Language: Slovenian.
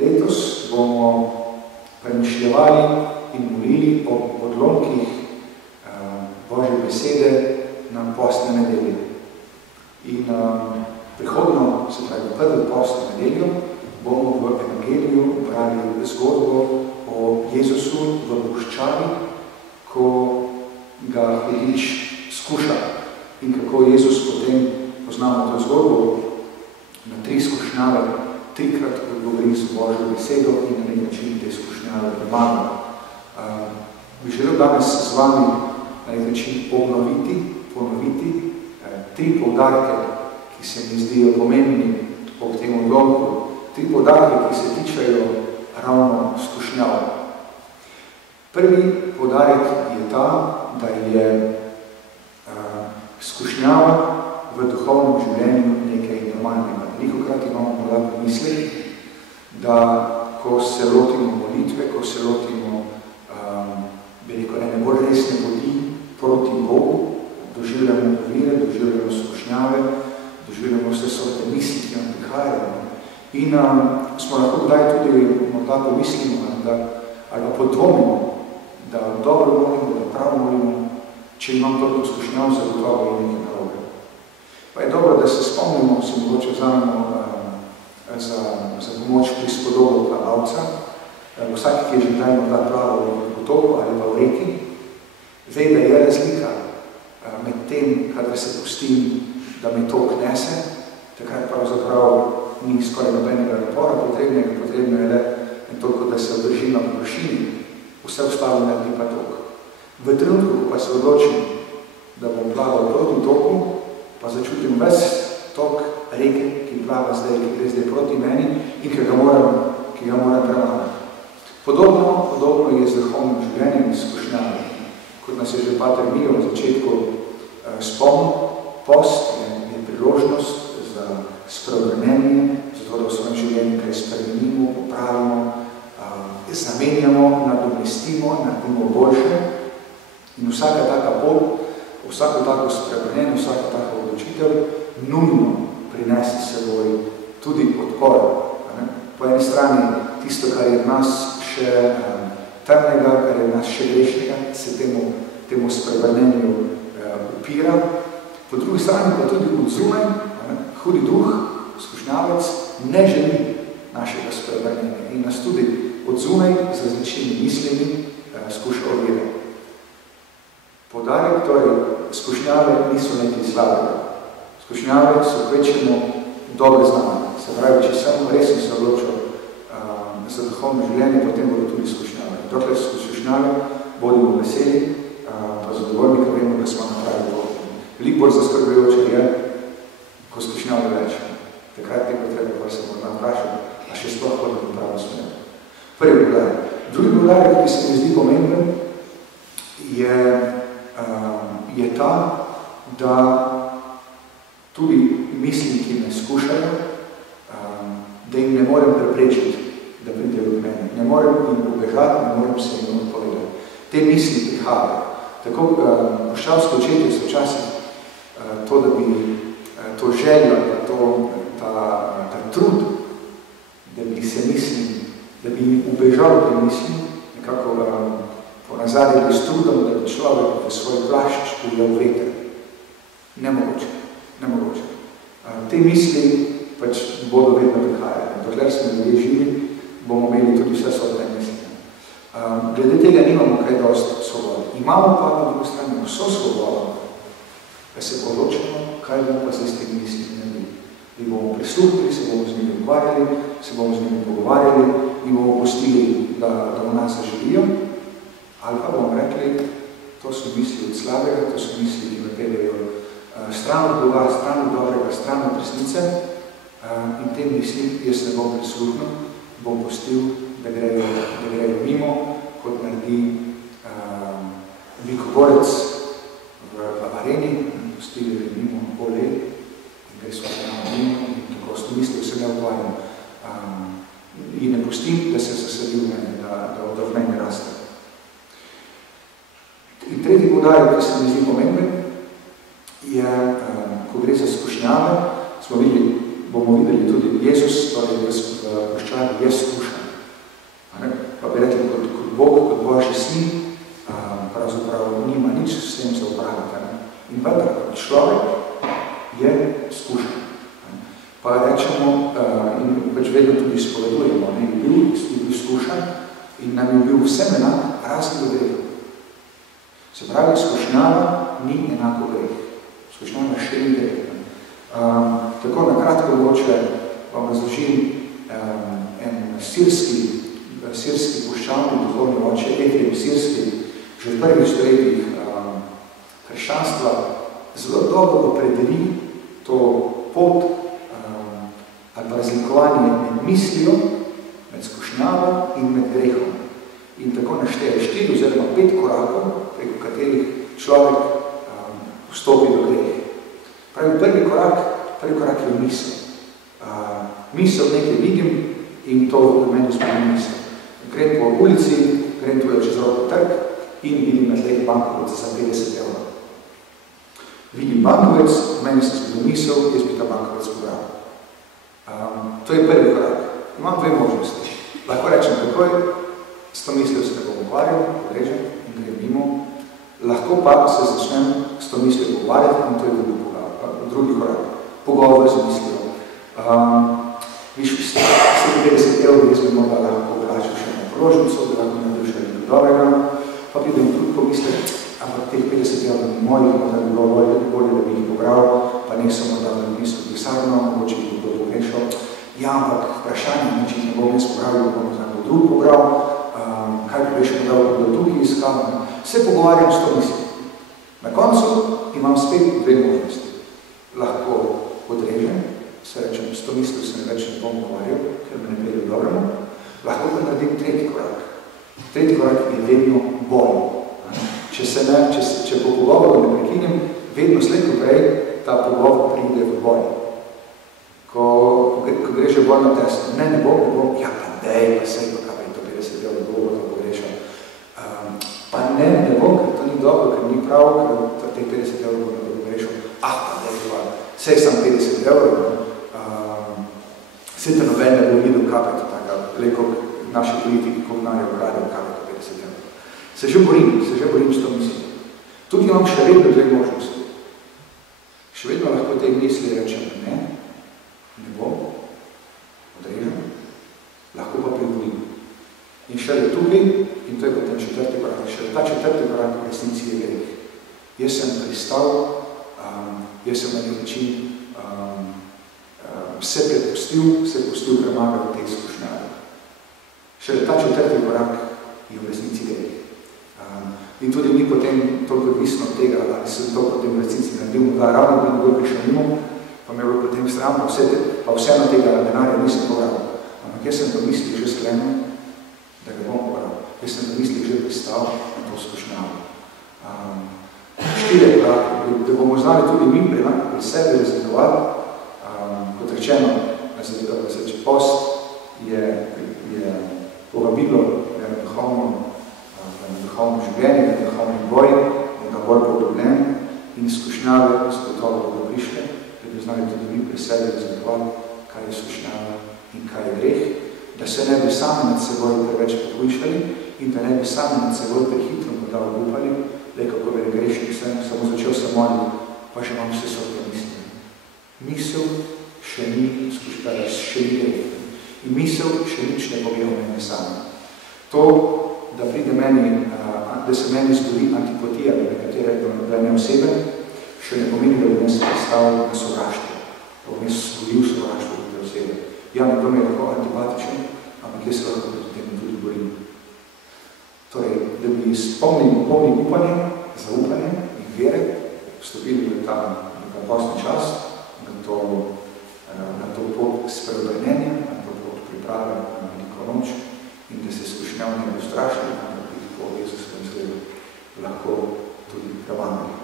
Letos bomo premišljevali in molili o odlomkih Božje besede na postne nedelje. In prihodno, se pravi prvo postno nedeljo, bomo v Evangeliju brali zgodbo o Jezusu v puščavi, ko ga hudič skuša in kako Jezus potem, poznamo to zgodbo, na 3 skušnjave 3-krat odgovori z Božjo besedo in na nek način te skušnjave premaga. Bi želel danes z vami na nek način ponoviti 3 poudarke, ki se mi zdijo pomembni ob tem odlomku. 3 poudarke, ki se tičajo ravno skušnjav. Prvi poudarek je ta, da je skušnjava v duhovnem življenju nekaj normalnega. Velikokrat imamo morda pomisliti, da ko se lotimo molitve, ko se lotimo ene bolj resne poti proti Bogu, doživljamo ovire, doživljamo skušnjave, doživljamo vse sorte misli, ki nam prihajajo. In smo lahko kdaj tudi morda pomislimo, ali pa podvomimo, da dobro molimo, da prav molimo, če imam toliko skušnjav, zagotovo je nekaj narobe. Pa je dobro, da se spomnimo, se mogoče vzamemo za pomoč pri spodobu plavalca. Vsak, ki je že kdaj morda plaval v potoku ali pa v reki, ve, da je razlika med tem, kadar se pustim, da me tok nese, takrat pravzaprav ni skoraj nobenega napora potrebnega, potrebno je le toliko, da se obdržim na površini, vse ostalo naredi pa tok. V trenutku, ko pa se odločim, da bom plaval proti toku, pa začutim ves tok reke, ki plava zdaj, ki gre zdaj proti meni in ki ga moram premagati. Podobno je z duhovnim življenjem in skušnjami. Kot nas je že Pater Mijo v začetku spomnil, post je priložnost za spremenjenje, zato da v svojem življenju kaj spremenimo, popravimo, zamenjamo, nadomestimo, naredimo boljše. In vsaka taka pot, vsako tako spremenjenje, vsaka taka odločitev nujno prinese seboj tudi odpor. Po eni strani tisto, kar je v nas še temnega, kar je v nas še grešnega, se temu spremenjenju upira. Po drugi strani pa tudi od zunaj, hudi duh, skušnjavec, ne želi našega spremenjenja in nas tudi od zunaj z različnimi mislimi skuša ovirati. Poudarek, torej, skušnjave niso nekaj slabega. Skušnjave so kvečemo dobre znamenje. Se pravi, če sem resno se odločil za duhovno življenje, potem bodo tudi skušnjave. Dokler so skušnjave, bodimo veseli, pa zadovoljni, ko vemo, da smo na pravi poti. Veliko bolj zaskrbljujoče je, ko skušnjave več. Takrat je potreba, pa se morda vprašati, a še sploh hodimo v pravo smer. Prvi poudarek. Drugi poudarek, ki se mi zdi pomemben, je ta, da tudi misli, ki me skušajo, da jim ne morem preprečiti, da pridejo v meni. Ne morem jim ubežati, ne morem se jim odpovedati. Te misli prihajajo. Tako puščavski očetje so včasih to, da bi to željo, ta trud, da bi se mislim, da bi jim ubežal te misli, nekako ponazarjali s trudom, da bi človek v svoj plašč ujel veter. Nemogoče. Te misli pač bodo vedno prihajali. Dokler smo ljudje živi, bomo imeli tudi vse sorte misli. Glede tega nimamo kaj dosti svobode. Imamo pa na drugo strani vso svobodo, da se odločimo, kaj bomo pa se s temi mislimi naredili. Mi bomo prisluhnili, se bomo z njimi ukvarjali, se bomo z njimi pogovarjali in bomo pustili, da v nas zaživijo, ali pa bomo rekli, to so misli od slabega, to so misli, ki me peljejo stran od Boga, stran od dobrega, stran od resnice in te misli jaz ne bom prisluhnil, bom pustil, da grejo mimo, kot naredi bikoborec v areni, pustili mimo pole in gre skozi mimo in tako s to mislijo se ne ukvarjam. In ne pustim, da se zasadi v mene, da v mene raste. In tretji poudarek, ki se mi zdi pomemben, je, ko gre za skušnjave, bomo videli tudi Jezus, torej v puščavi je skušan. Pa bi rekli, kot Bog, kot Božji sin, pravzaprav nima nič s tem za upraviti. In vendar, kot človek je skušan. Pa rečemo, in pač vedno tudi spovedujemo, je bil skušan in nam je bil vsem enak, razen do greha. Se pravi, skušnjava ni enako greh. Skušnjava še ni greh. Tako na kratko mogoče vam razložim en sirski puščavni duhovni oče, Efrem Sirski, že v prvih stoletjih krščanstva zelo dobro opredeli to pot ali pa razlikovanje med mislijo, med skušnjavo in med grehom. In tako našteje 4 oziroma 5 korakov, preko katerih človek vstopi do grehe. Pravi, prvi korak je misel. Misel nekaj vidim in to v meni spomeni misel. Grem po ulici, grem tudi čez roko trg in vidim na tleh bankovec za 50 evrov. Vidim bankovec, v meni se zbudi misel, jaz bi ta bankovec pobral. To je prvi korak. Imam 2 možnosti. Lahko rečem takoj, s to mislijo se ne bom ukvarjal, odrežem in grem mimo. Lahko pa se začnem s to mislijo pogovarjati in to je drugi korak. Pogovor z mislijo. Viš, 50 evrov, jaz bi morda lahko plačal še na položnico, da lahko naredil še nekaj dobrega, pa pridem tudi pomisliti, ampak teh 50 evrov ni mojih, da bi bilo bolje, da bi jih pobral, pa ne samo da bi misel pisarno, mogoče bi kdo pogrešal. Ja, ampak vprašanje, če ne bom jaz pobral, da bom nekdo drug pobral, kaj bi še podal, da bi tukaj iskal. Se pogovarjam s to mislijo. Na koncu imam spet 2 možnosti. Lahko odrežem, se rečem, s to mislijo se ne več ne bom pogovarjal, ker me ne pelje dobremu. Lahko pa naredim 3. korak. 3. korak je vedno boj. Če po pogovoru ne prekinem, vedno slej ko prej ta pogovor pride v boj. Ko gre že bolj na tesno. Ne bom, ja pa dej, pa sej, pa kaj je to 50 evrov, bo to pogrešal. Pa ne bom, ker to ni dobro, ker ni prav, ker teh 50 evrov bo ne pogrešal. Pa dej, sej sam 50 evrov, sej te noben ne bo videl, kaj je to taka, leko naši politiki, ko vnarjo vradijo, kaj je to 50 evrov. Se že borim s to mislijo. Tukaj imam še vedno 2 možnosti. Še vedno lahko te misli rečem ne bom, odrežem, lahko pa privolim. In šele tukaj, in to je potem 4. korak, šele ta 4. korak v resnici je greh. Jaz sem pristal, jaz sem na nek način se pustil premagati teh skušnjave. Šele ta 4. korak je v resnici greh. In tudi ni potem toliko odvisno od tega, ali sem to potem v resnici naredil, da ravno bi bolj prišel mimo, pa me je bilo potem sram, pa vseeno tega denarja nisem pobral. Ampak jaz sem v misli že sklenil, da ga bom pobral. Jaz sem v misli že pristal na to skušnjavo. 4 korake, da bomo znali tudi mi pri sebi razlikovati, kot rečeno, če post je povabilo na duhovno življenje, na duhovni boj, na bolj podobnen in skušnjave so gotovo bodo prišle, da bi znali tudi mi pri sebi razlikovati, kaj je skušnjava in kaj je greh, da se ne bi sami nad seboj preveč pohujšali in da ne bi sami nad seboj prehitro morda obupali, da je kako veli grešnik sem, samo začel se moliti, pa že imam vse svoje misli. Misel še ni skušnjava, še ni greh. In misel še nič ne pove o meni sami. To, da pride meni, da se meni zgodi antipatija, da ne osebe, še ne pomeni, da bi se predstavil na sovraštvo. Da bi se zgodil sovraštvo do te osebe. Ja, nekdo mi je tako antipatičen, ampak jaz se lahko proti temu tudi borim. Torej, da bi s polnim upanjem, zaupanjem in vere vstopili v ta postni čas, na to pot spreobrnenja, na to pot priprave na veliko noč in da se skušnjav ne bo strašili, ampak jih po Jezusovem zgledu lahko tudi prevamili.